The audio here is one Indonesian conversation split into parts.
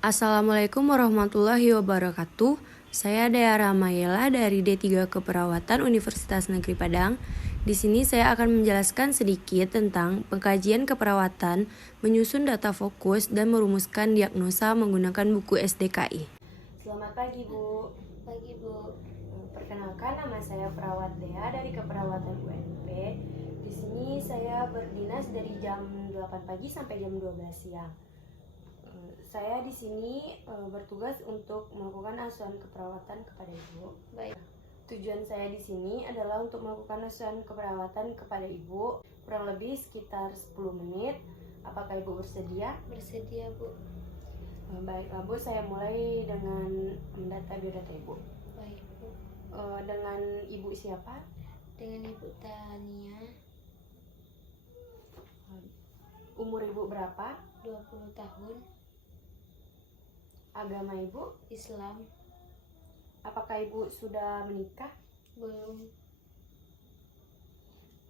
Assalamualaikum warahmatullahi wabarakatuh. Saya Dea Ramayela dari D3 Keperawatan Universitas Negeri Padang. Di sini saya akan menjelaskan sedikit tentang pengkajian keperawatan, menyusun data fokus, dan merumuskan diagnosa menggunakan buku SDKI. Selamat pagi, Bu. Pagi, Bu. Perkenalkan, nama saya Perawat Dea dari Keperawatan UNP. Di sini saya berdinas dari jam 8 pagi sampai jam 12 siang. Saya di sini bertugas untuk melakukan asuhan keperawatan kepada Ibu. Baik. Tujuan saya di sini adalah untuk melakukan asuhan keperawatan kepada Ibu kurang lebih sekitar 10 menit. Apakah Ibu bersedia? Bersedia, Bu. Baiklah, Bu, saya mulai dengan mendata biodata Ibu. Baik, Bu. Dengan Ibu siapa? Dengan Ibu Tania. Umur Ibu berapa? 20 tahun. Agama Ibu? Islam. Apakah Ibu sudah menikah? Belum.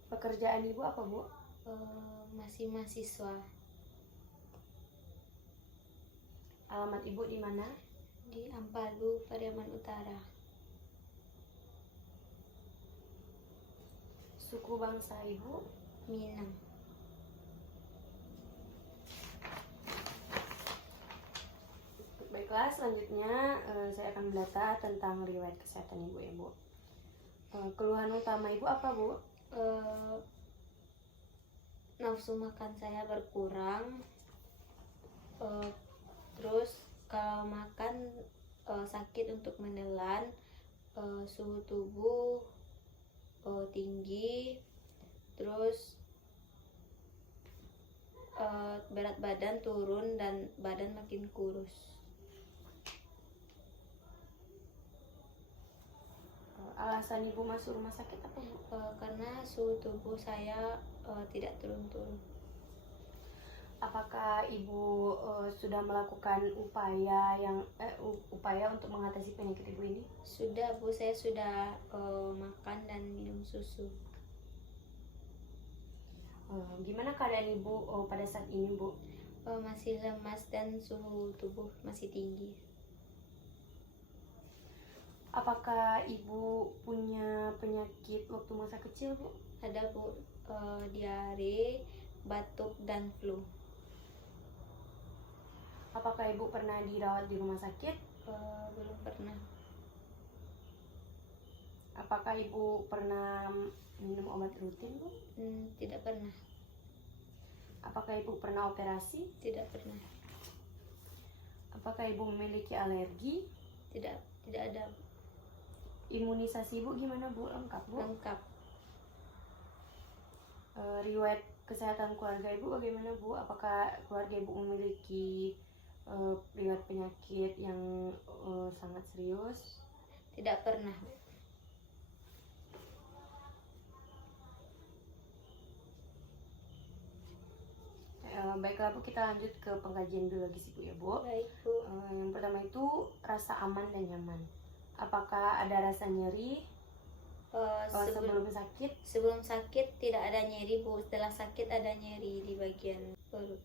Pekerjaan Ibu apa, Bu? Masih mahasiswa. Alamat Ibu di mana? Di Ampadu, Pariaman Utara. Suku bangsa Ibu? Minang. Baiklah, selanjutnya saya akan mendata tentang riwayat kesehatan Ibu ya, Bu. Keluhan utama Ibu apa, Bu? Nafsu makan saya berkurang. Terus kalau makan sakit untuk menelan. Suhu tubuh tinggi. Terus berat badan turun dan badan makin kurus. Alasan Ibu masuk rumah sakit apa, Bu? Karena suhu tubuh saya tidak turun-turun. Apakah Ibu sudah melakukan upaya untuk mengatasi penyakit Ibu ini? Sudah, Bu, saya sudah makan dan minum susu. Gimana keadaan Ibu pada saat ini, Bu? Masih lemas dan suhu tubuh masih tinggi. Apakah Ibu punya penyakit waktu masa kecil, Bu? Ada, Bu, diare, batuk, dan flu. Apakah Ibu pernah dirawat di rumah sakit? Belum pernah. Apakah Ibu pernah minum obat rutin, Bu? Tidak pernah. Apakah Ibu pernah operasi? Tidak pernah. Apakah Ibu memiliki alergi? Tidak ada, Bu. Imunisasi Ibu gimana, Bu? Lengkap, Bu? Lengkap. Riwayat kesehatan keluarga Ibu bagaimana, Bu? Apakah keluarga Ibu memiliki riwayat penyakit yang sangat serius? Tidak pernah, Bu. Baiklah, Bu, kita lanjut ke pengkajian biologis Ibu ya, Bu. Baik, Bu. Yang pertama itu rasa aman dan nyaman. Apakah ada rasa nyeri sebelum sakit? Sebelum sakit tidak ada nyeri, Bu. Setelah sakit ada nyeri di bagian perut.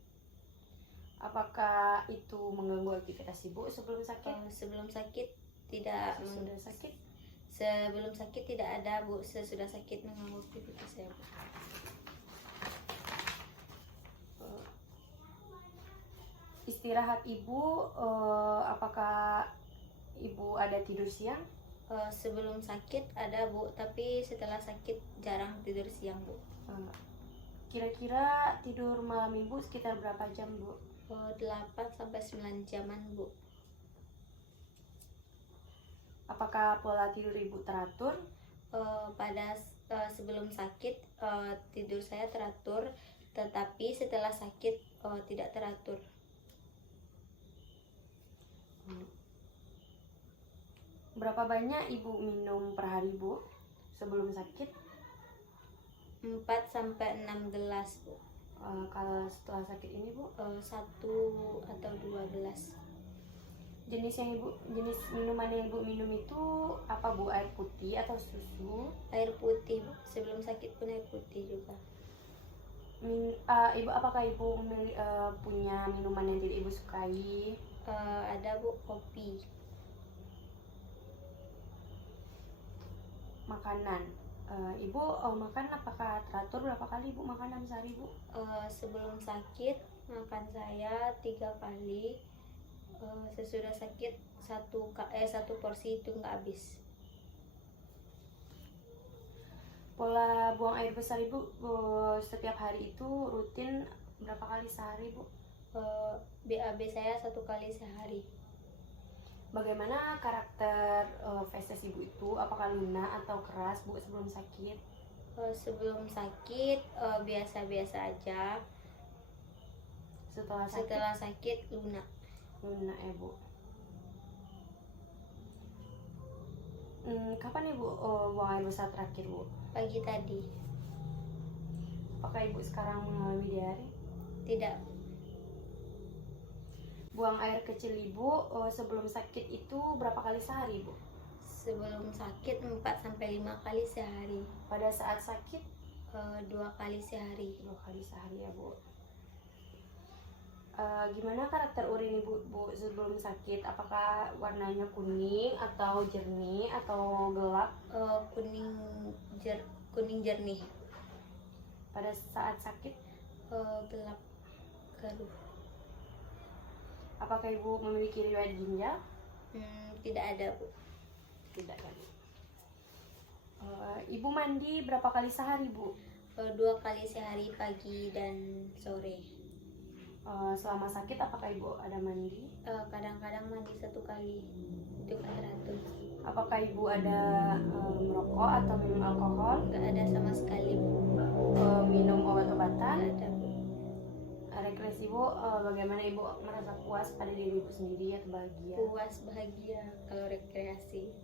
Apakah itu mengganggu aktivitas Ibu sebelum sakit? Sebelum sakit tidak. Sudah sakit? Sebelum sakit tidak ada, Bu. Sesudah sakit mengganggu aktivitas saya, Bu. Istirahat Ibu, apakah Ibu ada tidur siang? Sebelum sakit ada, Bu, tapi setelah sakit jarang tidur siang, Bu. Kira-kira tidur malam Ibu sekitar berapa jam, Bu? 8-9 jaman, Bu. Apakah pola tidur Ibu teratur? Pada sebelum sakit tidur saya teratur, tetapi setelah sakit tidak teratur. Berapa banyak Ibu minum per hari, Bu, sebelum sakit? 4-6 gelas, Bu. Kalau setelah sakit ini, Bu? 1 atau 2 gelas. Jenis minuman yang Ibu minum itu apa, Bu? Air putih atau susu? Air putih, Bu. Sebelum sakit pun air putih juga. Ibu, apakah ibu punya minuman yang tidak ibu sukai? Ada Bu, kopi. Makanan, ibu makan apakah teratur berapa kali ibu makan dalam sehari ibu? Sebelum sakit makan saya 3 kali. Sesudah sakit satu porsi itu nggak habis. Pola buang air besar ibu setiap hari itu rutin berapa kali sehari ibu? BAB saya 1 kali sehari. Bagaimana karakter feses ibu itu? Apakah lunak atau keras bu sebelum sakit? Sebelum sakit biasa-biasa aja. Setelah sakit lunak. Lunak ya bu. Kapan ibu buang air besar terakhir bu? Pagi tadi. Apakah ibu sekarang mengalami diare? Tidak. Buang air kecil ibu sebelum sakit itu berapa kali sehari bu? Sebelum sakit 4-5 kali sehari. Pada saat sakit 2 kali sehari. 2 kali sehari ya bu. Gimana karakter urin ibu sebelum sakit? Apakah warnanya kuning atau jernih atau gelap? Kuning jernih. Pada saat sakit Gelap gaduh. apakah ibu memiliki riwayat ginjal? Tidak ada Bu. Tidak kan. Ibu mandi berapa kali sehari bu? 2 kali sehari, pagi dan sore. Selama sakit apakah ibu ada mandi? Kadang-kadang mandi 1 kali. Itu nggak teratur. Apakah ibu ada merokok atau minum alkohol? Nggak ada sama sekali Bu. Minum obat-obatan? Nggak ada Bu. Rekreasi ibu, bagaimana ibu merasa puas pada diri ibu sendiri atau bahagia? Puas, bahagia kalau rekreasi.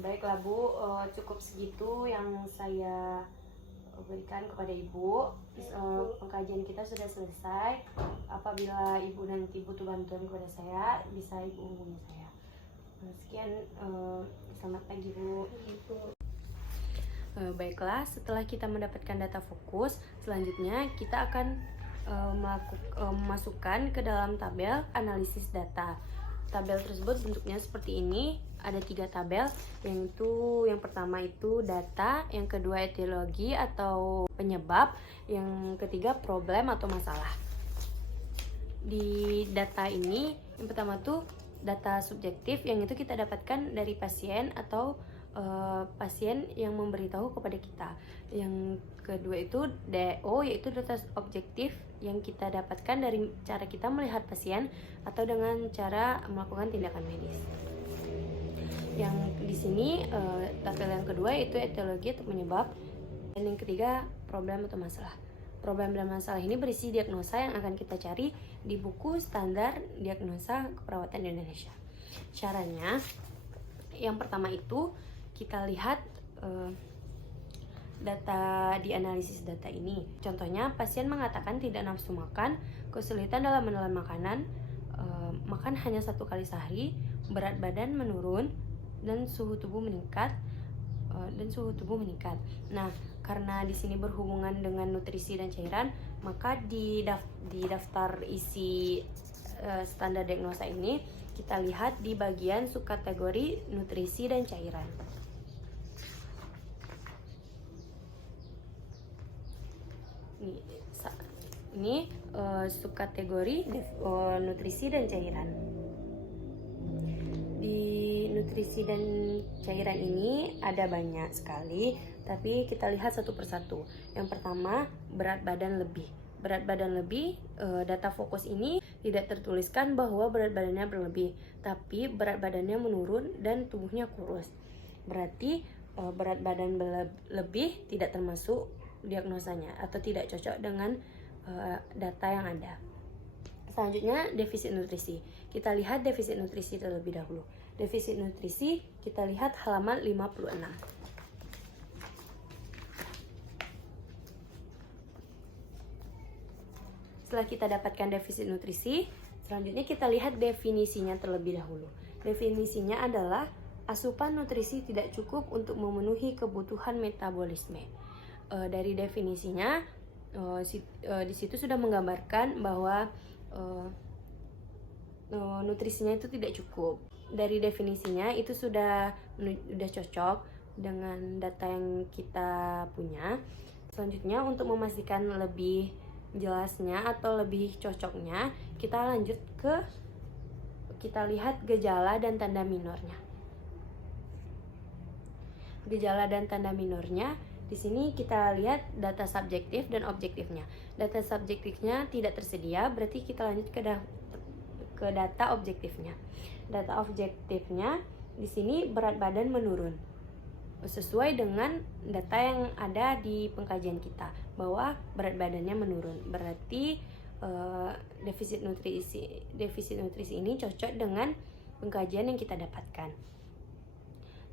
Baiklah bu, cukup segitu yang saya berikan kepada ibu. Pengkajian kita sudah selesai. Apabila ibu nanti butuh bantuan kepada saya, bisa ibu hubungi saya. Sekian, selamat pagi bu. Baiklah, setelah kita mendapatkan data fokus, selanjutnya kita akan memasukkan ke dalam tabel analisis data. Tabel tersebut bentuknya seperti ini. Ada 3 tabel, yang pertama itu data, yang kedua etiologi atau penyebab, yang ketiga problem atau masalah. Di data ini, yang pertama tuh data subjektif, yang itu kita dapatkan dari pasien atau pasien yang memberitahu kepada kita. Yang kedua itu DO, yaitu data objektif yang kita dapatkan dari cara kita melihat pasien atau dengan cara melakukan tindakan medis. Yang di sini tabel yang kedua yaitu etiologi atau penyebab, dan yang ketiga problem atau masalah. Problem dan masalah ini berisi diagnosa yang akan kita cari di buku standar diagnosa keperawatan di Indonesia. Caranya, yang pertama itu kita lihat data di analisis data ini. Contohnya, pasien mengatakan tidak nafsu makan, kesulitan dalam menelan makanan, makan hanya 1 kali sehari, berat badan menurun, dan suhu tubuh meningkat. Nah, karena di sini berhubungan dengan nutrisi dan cairan, maka di daftar isi standar diagnosa ini kita lihat di bagian subkategori nutrisi dan cairan. Ini subkategori nutrisi dan cairan. Di nutrisi dan cairan ini ada banyak sekali, tapi kita lihat satu persatu. Yang pertama, berat badan lebih. Berat badan lebih, data fokus ini tidak tertuliskan bahwa berat badannya berlebih, tapi berat badannya menurun dan tubuhnya kurus. Berarti berat badan lebih tidak termasuk diagnosanya atau tidak cocok dengan data yang ada. Selanjutnya, defisit nutrisi. Kita lihat defisit nutrisi terlebih dahulu. Defisit nutrisi kita lihat halaman 56. Setelah kita dapatkan defisit nutrisi, selanjutnya kita lihat definisinya terlebih dahulu. Definisinya adalah asupan nutrisi tidak cukup untuk memenuhi kebutuhan metabolisme. Dari definisinya di situ sudah menggambarkan bahwa nutrisinya itu tidak cukup. Dari definisinya itu sudah cocok dengan data yang kita punya. Selanjutnya, untuk memastikan lebih jelasnya atau lebih cocoknya, kita lihat gejala dan tanda minornya. Gejala dan tanda minornya, di sini kita lihat data subjektif dan objektifnya. Data subjektifnya tidak tersedia, berarti kita lanjut ke data objektifnya. Data objektifnya di sini berat badan menurun sesuai dengan data yang ada di pengkajian kita, bahwa berat badannya menurun. Berarti defisit nutrisi ini cocok dengan pengkajian yang kita dapatkan.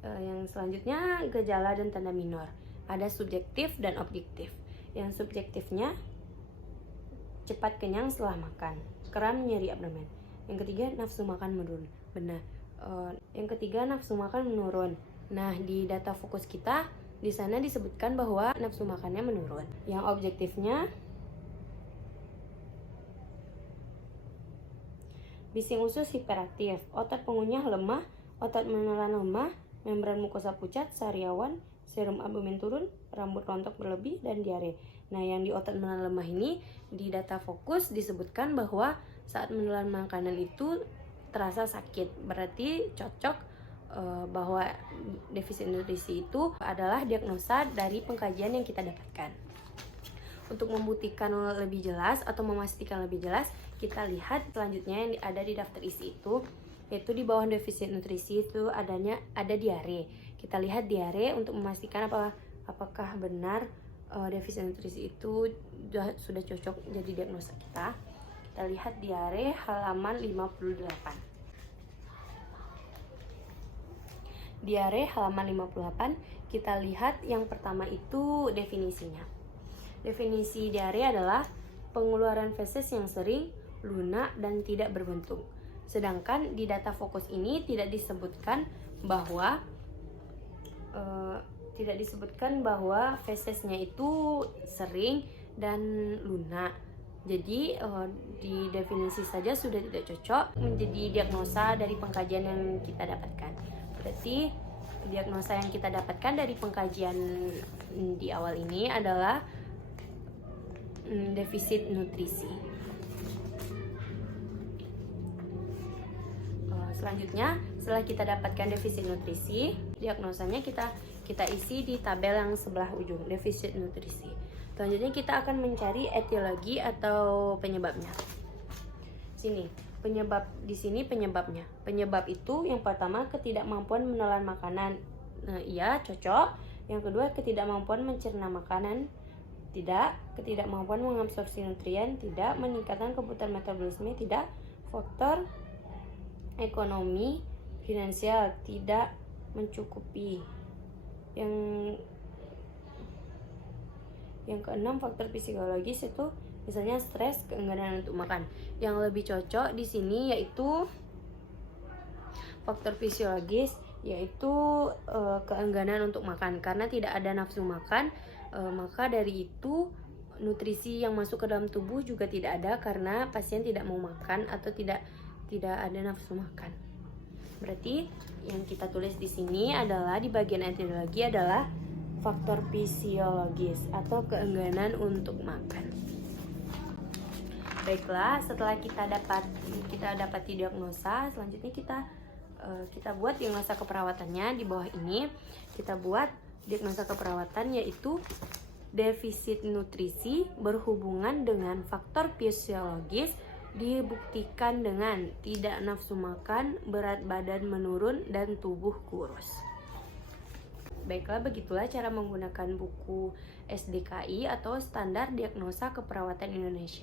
Yang selanjutnya, gejala dan tanda minor. Ada subjektif dan objektif. Yang subjektifnya cepat kenyang setelah makan, kram, nyeri abdomen. Yang ketiga, nafsu makan menurun. Benar. Yang ketiga, nafsu makan menurun. Nah, di data fokus kita di sana disebutkan bahwa nafsu makannya menurun. Yang objektifnya, bising usus hiperaktif, otot pengunyah lemah, otot menelan lemah, membran mukosa pucat, sariawan, serum albumin turun, rambut rontok berlebih, dan diare. Nah, yang di otot menelan lemah ini di data fokus disebutkan bahwa saat menelan makanan itu terasa sakit. Berarti cocok bahwa defisit nutrisi itu adalah diagnosa dari pengkajian yang kita dapatkan. Untuk membuktikan lebih jelas atau memastikan lebih jelas, kita lihat selanjutnya yang ada di daftar isi itu, yaitu di bawah defisit nutrisi itu ada diare. Kita lihat diare untuk memastikan apakah benar defisit nutrisi itu sudah cocok jadi diagnosa kita. Kita lihat diare halaman 58. Diare halaman 58, kita lihat yang pertama itu definisinya. Definisi diare adalah pengeluaran feses yang sering, lunak, dan tidak berbentuk. Sedangkan di data fokus ini tidak disebutkan bahwa fesesnya itu sering dan lunak. Jadi di definisi saja sudah tidak cocok menjadi diagnosa dari pengkajian yang kita dapatkan. Berarti diagnosa yang kita dapatkan dari pengkajian di awal ini adalah defisit nutrisi. Selanjutnya, setelah kita dapatkan defisit nutrisi, diagnosanya kita isi di tabel yang sebelah ujung, defisit nutrisi. Selanjutnya kita akan mencari etiologi atau penyebabnya. Di sini penyebabnya. Penyebab itu yang pertama, ketidakmampuan menelan makanan. Iya, cocok. Yang kedua, ketidakmampuan mencerna makanan. Tidak. Ketidakmampuan mengabsorpsi nutrien. Tidak. Meningkatkan kebutuhan metabolisme. Tidak. Faktor ekonomi, finansial. Tidak mencukupi. Yang keenam, faktor psikologis itu misalnya stres, keengganan untuk makan. Yang lebih cocok di sini yaitu faktor fisiologis, yaitu keengganan untuk makan. Karena tidak ada nafsu makan, maka dari itu nutrisi yang masuk ke dalam tubuh juga tidak ada karena pasien tidak mau makan atau tidak ada nafsu makan. Berarti yang kita tulis di sini adalah di bagian etiologi adalah faktor fisiologis atau keengganan untuk makan. Baiklah, setelah kita dapat diagnosa, selanjutnya kita buat diagnosa keperawatannya. Di bawah ini kita buat diagnosa keperawatan, yaitu defisit nutrisi berhubungan dengan faktor fisiologis dibuktikan dengan tidak nafsu makan, berat badan menurun, dan tubuh kurus. Baiklah, begitulah cara menggunakan buku SDKI atau Standar Diagnosa Keperawatan Indonesia.